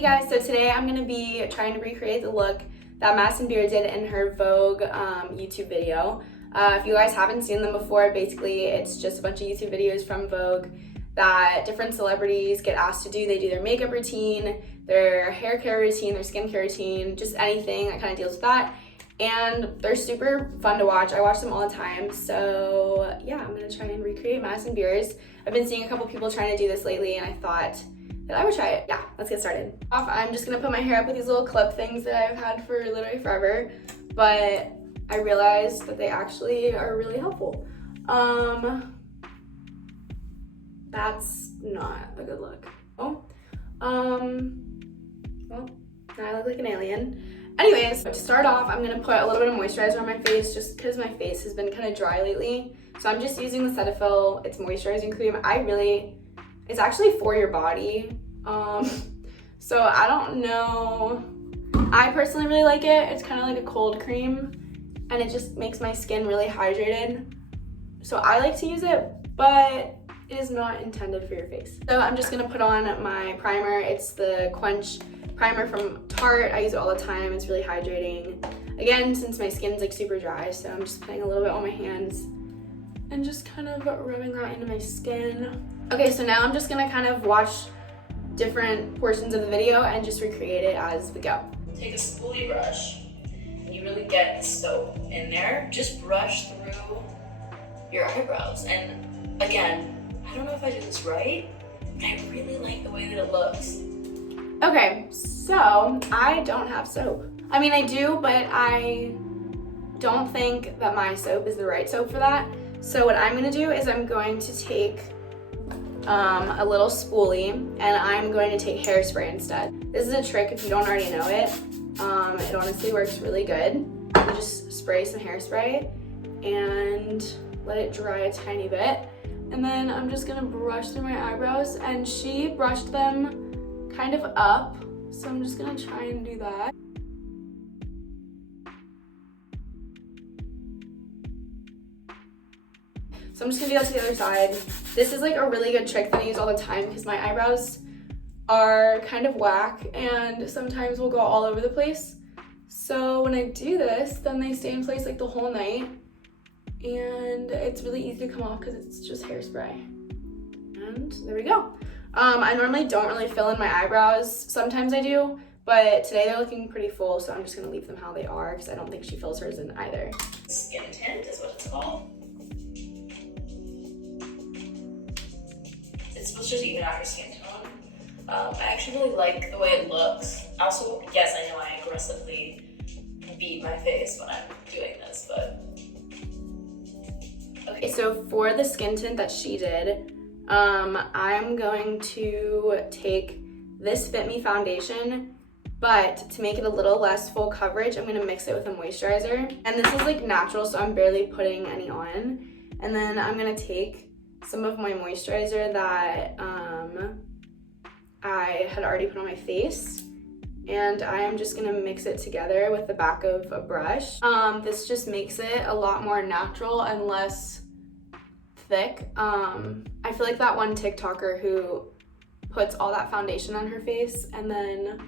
Hey guys, so today I'm going to be trying to recreate the look that Madison Beer did in her Vogue YouTube video. If you guys haven't seen them before, basically it's just a bunch of YouTube videos from Vogue that different celebrities get asked to do. They do their makeup routine, their hair care routine, their skincare routine, just anything that kind of deals with that. And they're super fun to watch. I watch them all the time. So yeah, I'm going to try and recreate Madison Beer's. I've been seeing a couple people trying to do this lately and I thought that I would try it. Yeah, let's get started. I'm just gonna put my hair up with these little clip things that I've had for literally forever, but I realized that they actually are really helpful. That's not a good look. Oh, well, now I look like an alien. Anyways, to start off, I'm gonna put a little bit of moisturizer on my face just because my face has been kind of dry lately. So I'm just using the Cetaphil. It's moisturizing cream. It's actually for your body. So I don't know. I personally really like it. It's kind of like a cold cream and it just makes my skin really hydrated. So I like to use it, but it is not intended for your face. So I'm just gonna put on my primer. It's the Quench primer from Tarte. I use it all the time. It's really hydrating. Again, since my skin's like super dry, so I'm just putting a little bit on my hands and just kind of rubbing that into my skin. Okay, so now I'm just gonna kind of watch different portions of the video and just recreate it as we go. Take a spoolie brush and you really get the soap in there. Just brush through your eyebrows. And again, I don't know if I did this right, but I really like the way that it looks. Okay, so I don't have soap. I mean, I do, but I don't think that my soap is the right soap for that. So what I'm gonna do is I'm going to take a little spoolie and I'm going to take hairspray instead. This is a trick if you don't already know it. It honestly works really good. You just spray some hairspray and let it dry a tiny bit. And then I'm just gonna brush through my eyebrows, and she brushed them kind of up. So I'm just gonna try and do that. So I'm just gonna do that to the other side. This is like a really good trick that I use all the time because my eyebrows are kind of whack and sometimes will go all over the place. So when I do this, then they stay in place like the whole night and it's really easy to come off because it's just hairspray. And there we go. I normally don't really fill in my eyebrows. Sometimes I do, but today they're looking pretty full, so I'm just gonna leave them how they are because I don't think she fills hers in either. Skin tint is what it's called. It's supposed to just even out your skin tone. I actually really like the way it looks. Also, yes, I know I aggressively beat my face when I'm doing this, but okay. So for the skin tint that she did, I'm going to take this Fit Me foundation, but to make it a little less full coverage, I'm gonna mix it with a moisturizer. And this is like natural, so I'm barely putting any on. And then I'm gonna take some of my moisturizer that I had already put on my face, and I am just gonna mix it together with the back of a brush. This just makes it a lot more natural and less thick. I feel like that one TikToker who puts all that foundation on her face and then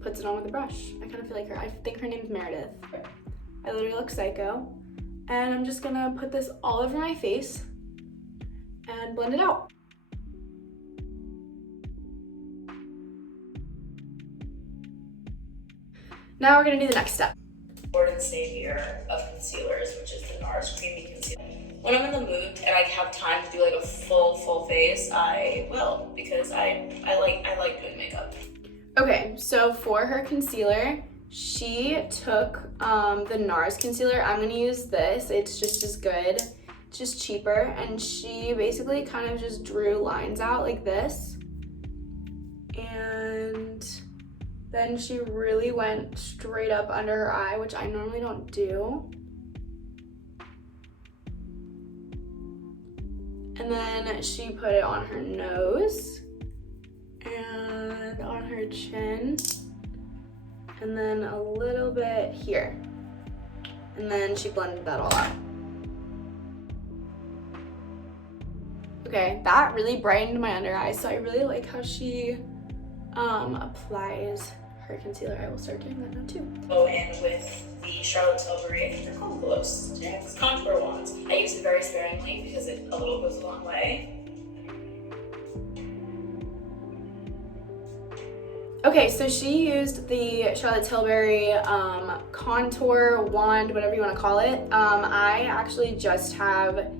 puts it on with a brush. I kind of feel like her. I think her name's Meredith. I literally look psycho. And I'm just gonna put this all over my face and blend it out. Now we're gonna do the next step. Lord and savior of concealers, which is the NARS Creamy Concealer. When I'm in the mood and I have time to do like a full face, I will, because I like doing makeup. Okay, so for her concealer, she took the NARS concealer. I'm gonna use this. It's just as good. It's just cheaper, and she basically kind of just drew lines out like this, and then she really went straight up under her eye, which I normally don't do. And then she put it on her nose and on her chin, and then a little bit here, and then she blended that all out. Okay, that really brightened my under eyes, so I really like how she applies her concealer, I will start doing that now too. Go in with the Charlotte Tilbury, I think they're called Gloss Contour Wands. I use it very sparingly because a little goes a long way. Okay, so she used the Charlotte Tilbury contour wand, whatever you want to call it. I actually just have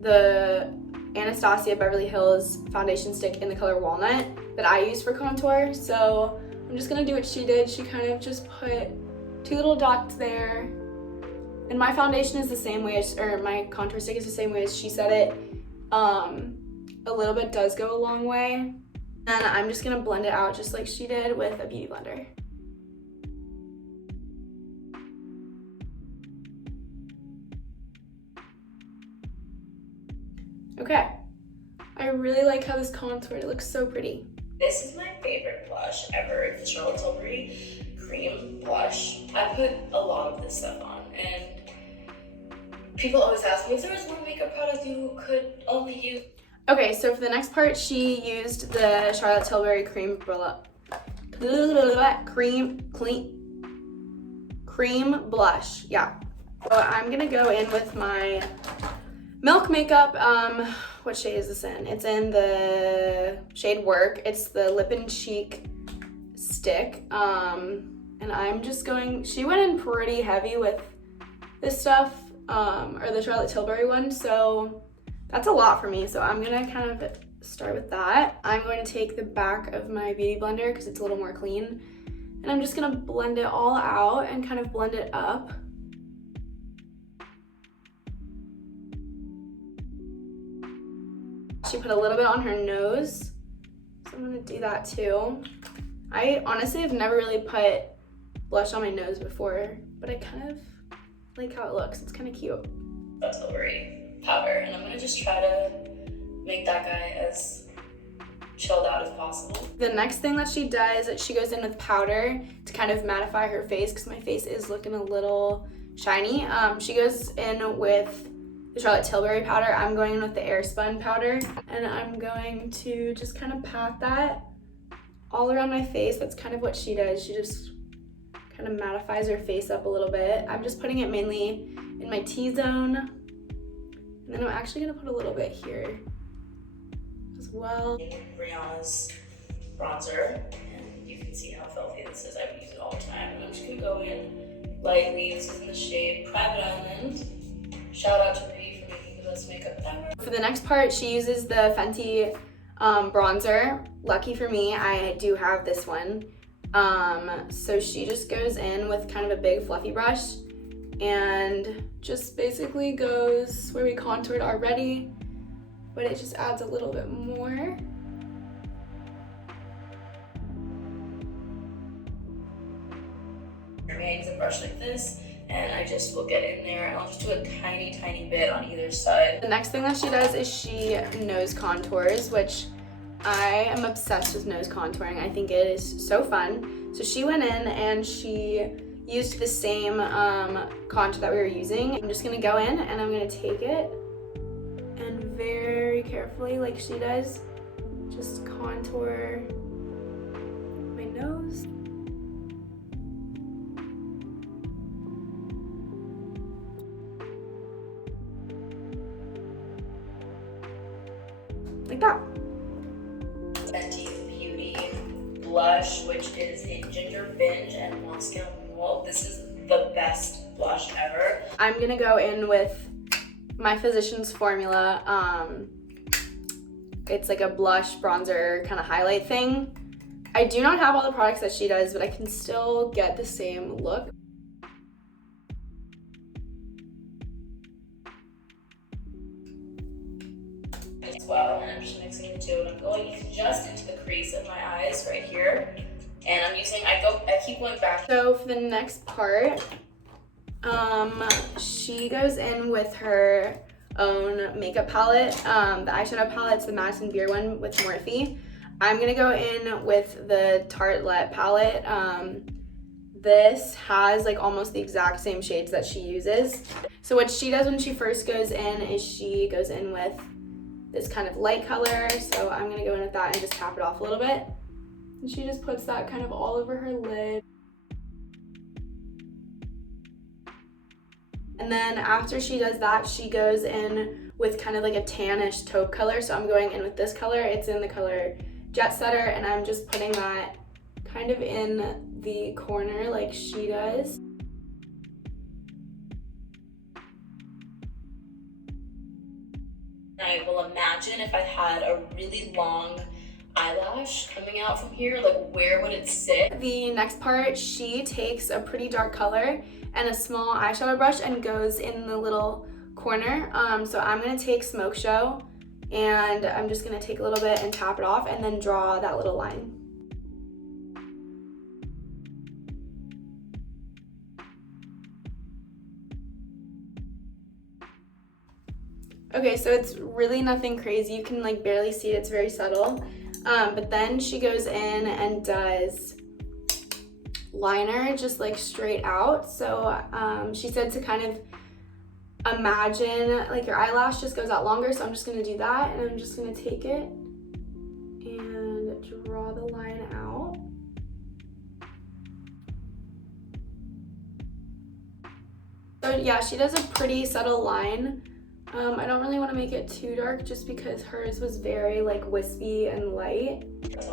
the Anastasia Beverly Hills foundation stick in the color Walnut that I use for contour. So I'm just gonna do what she did. She kind of just put 2 little dots there. And my foundation is the same way as, or my contour stick is the same way as she said it. A little bit does go a long way. And I'm just gonna blend it out just like she did with a beauty blender. Okay, I really like how this contoured. It looks so pretty. This is my favorite blush ever. It's the Charlotte Tilbury Cream Blush. I put a lot of this stuff on, and people always ask me if there was one makeup product you could only use. Okay, so for the next part, she used the Charlotte Tilbury cream blush. Yeah. So I'm gonna go in with my Milk Makeup. What shade is this in? It's in the shade Work. It's the Lip and Cheek stick. And I'm just going, she went in pretty heavy with this stuff, or the Charlotte Tilbury one, so that's a lot for me. So I'm gonna kind of start with that. I'm going to take the back of my beauty blender because it's a little more clean, and I'm just gonna blend it all out and kind of blend it up. She put a little bit on her nose, so I'm gonna do that too. I honestly have never really put blush on my nose before, but I kind of like how it looks. It's kind of cute. That's Tilbury powder, and I'm gonna just try to make that guy as chilled out as possible. The next thing that she does, she goes in with powder to kind of mattify her face because my face is looking a little shiny. She goes in with the Charlotte Tilbury powder. I'm going in with the Airspun powder, and I'm going to just kind of pat that all around my face. That's kind of what she does. She just kind of mattifies her face up a little bit. I'm just putting it mainly in my T-zone. And then I'm actually gonna put a little bit here as well. Rihanna's bronzer, and you can see how filthy this is. I would use it all the time. And I'm just gonna go in lightly. This is in the shade Private Island. Shout out to Ree for making the best makeup ever. For the next part, she uses the Fenty bronzer. Lucky for me, I do have this one. So she just goes in with kind of a big fluffy brush and just basically goes where we contoured already, but it just adds a little bit more. I use a brush like this, and I just will get in there, and I'll just do a tiny, tiny bit on either side. The next thing that she does is she nose contours, which I am obsessed with nose contouring. I think it is so fun. So she went in and she used the same contour that we were using. I'm just gonna go in and I'm gonna take it and very carefully, like she does, just contour my nose. Like that. Fenty Beauty blush, which is in Ginger Binge and Moscow Mule. This is the best blush ever. I'm gonna go in with my Physicians Formula. It's like a blush bronzer kind of highlight thing. I do not have all the products that she does, but I can still get the same look. As well, and I'm just mixing the two, and I'm going just into the crease of my eyes right here. And I'm using, I keep going back. So for the next part, she goes in with her own makeup palette. The eyeshadow palette's the Madison Beer one with Morphe. I'm gonna go in with the Tartelette palette. This has like almost the exact same shades that she uses. So what she does when she first goes in is she goes in with this kind of light color. So I'm gonna go in with that and just tap it off a little bit. And she just puts that kind of all over her lid. And then after she does that, she goes in with kind of like a tannish taupe color. So I'm going in with this color. It's in the color Jet Setter, and I'm just putting that kind of in the corner like she does. I will imagine if I had a really long eyelash coming out from here, like where would it sit? The next part, she takes a pretty dark color and a small eyeshadow brush and goes in the little corner. So I'm gonna take Smoke Show, and I'm just gonna take a little bit and tap it off and then draw that little line. Okay, so it's really nothing crazy. You can like barely see it, it's very subtle. But then she goes in and does liner just like straight out. So she said to kind of imagine like your eyelash just goes out longer. So I'm just gonna do that, and I'm just gonna take it and draw the line out. So yeah, she does a pretty subtle line. I don't really want to make it too dark just because hers was very like wispy and light.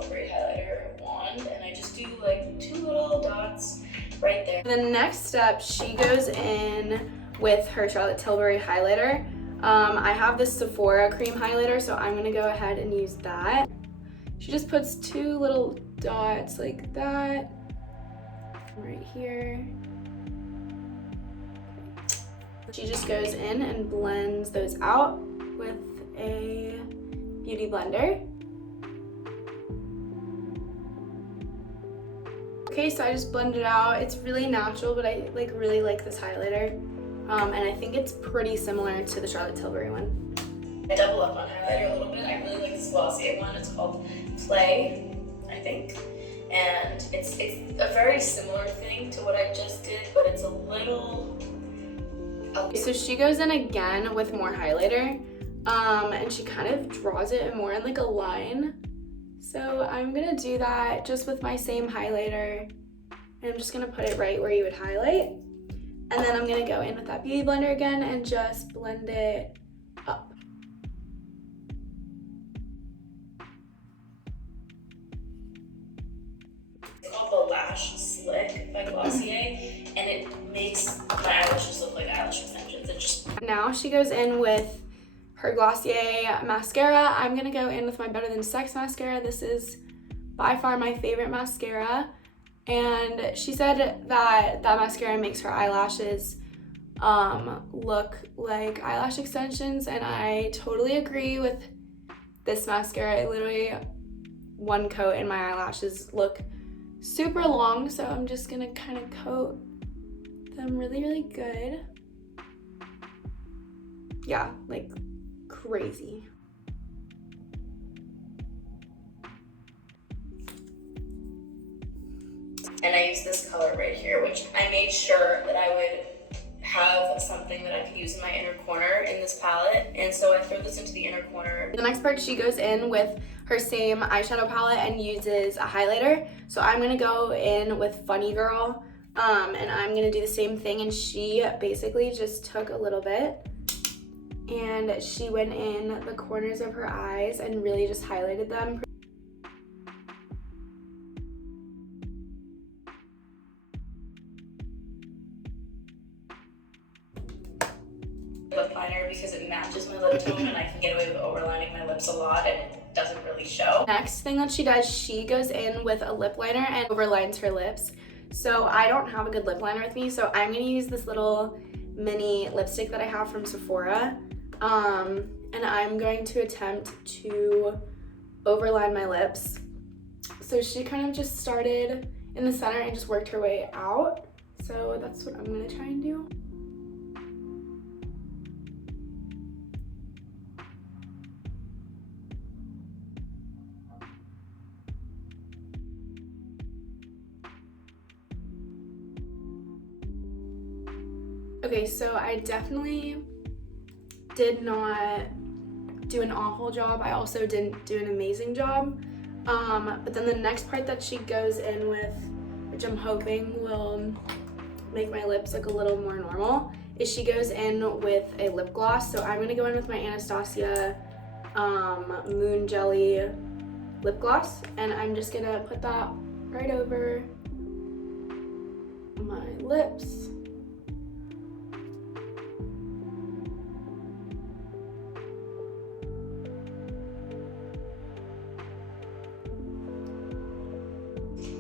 Bright highlighter wand, and I just do like 2 little dots right there. The next step, she goes in with her Charlotte Tilbury highlighter. I have this Sephora cream highlighter, so I'm gonna go ahead and use that. She just puts 2 little dots like that right here. She just goes in and blends those out with a beauty blender. Okay, so I just blended it out. It's really natural, but I like really like this highlighter. And I think it's pretty similar to the Charlotte Tilbury one. I double up on highlighter a little bit. I really like this Glossier one. It's called Play, I think. And it's a very similar thing to what I just did, but it's a little... So she goes in again with more highlighter, and she kind of draws it more in like a line. So I'm gonna do that just with my same highlighter, and I'm just gonna put it right where you would highlight. And then I'm gonna go in with that beauty blender again and just blend it up. It's called the Lash Slick by Glossier, and it makes my eyelashes look like eyelash extensions. It just... Now she goes in with her Glossier mascara. I'm gonna go in with my Better Than Sex mascara. This is by far my favorite mascara. And she said that that mascara makes her eyelashes look like eyelash extensions, and I totally agree with this mascara. Literally one coat and my eyelashes look super long, so I'm just gonna kind of coat them really, really good. Yeah, like crazy. And I use this color right here, which I made sure that I would have something that I could use in my inner corner in this palette. And so I throw this into the inner corner. The next part, she goes in with her same eyeshadow palette and uses a highlighter. So I'm gonna go in with Funny Girl, and I'm gonna do the same thing. And she basically just took a little bit and she went in the corners of her eyes and really just highlighted them. Lip liner because it matches my lip tone and I can get away with overlining my lips a lot and it doesn't really show. Next thing that she does, she goes in with a lip liner and overlines her lips. So I don't have a good lip liner with me, so I'm gonna use this little mini lipstick that I have from Sephora. And I'm going to attempt to overline my lips. So she kind of just started in the center and just worked her way out. So that's what I'm gonna try and do. Okay, so I definitely did not do an awful job. I also didn't do an amazing job. But then the next part that she goes in with, which I'm hoping will make my lips look a little more normal, is she goes in with a lip gloss. So I'm gonna go in with my Anastasia Moon Jelly lip gloss, and I'm just gonna put that right over my lips.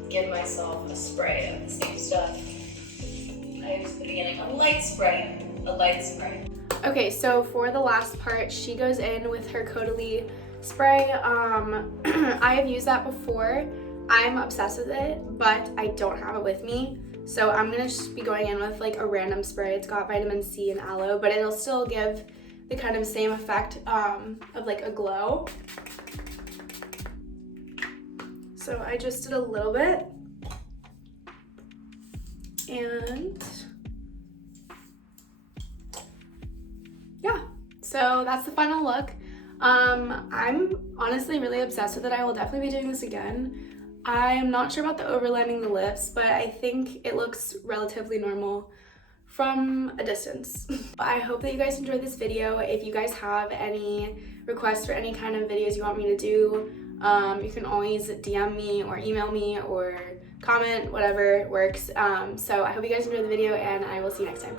Give myself a spray of the same stuff I used at the beginning. A light spray. A light spray. Okay, so for the last part, she goes in with her Caudalie spray. I have used that before. I'm obsessed with it, but I don't have it with me. So I'm gonna just be going in with like a random spray. It's got vitamin C and aloe, but it'll still give the kind of same effect of like a glow. So I just did a little bit, and yeah, so that's the final look. I'm honestly really obsessed with it. I will definitely be doing this again. I'm not sure about the overlining the lips, but I think it looks relatively normal from a distance. I hope that you guys enjoyed this video. If you guys have any requests for any kind of videos you want me to do, you can always DM me or email me or comment, whatever works. So I hope you guys enjoyed the video, and I will see you next time.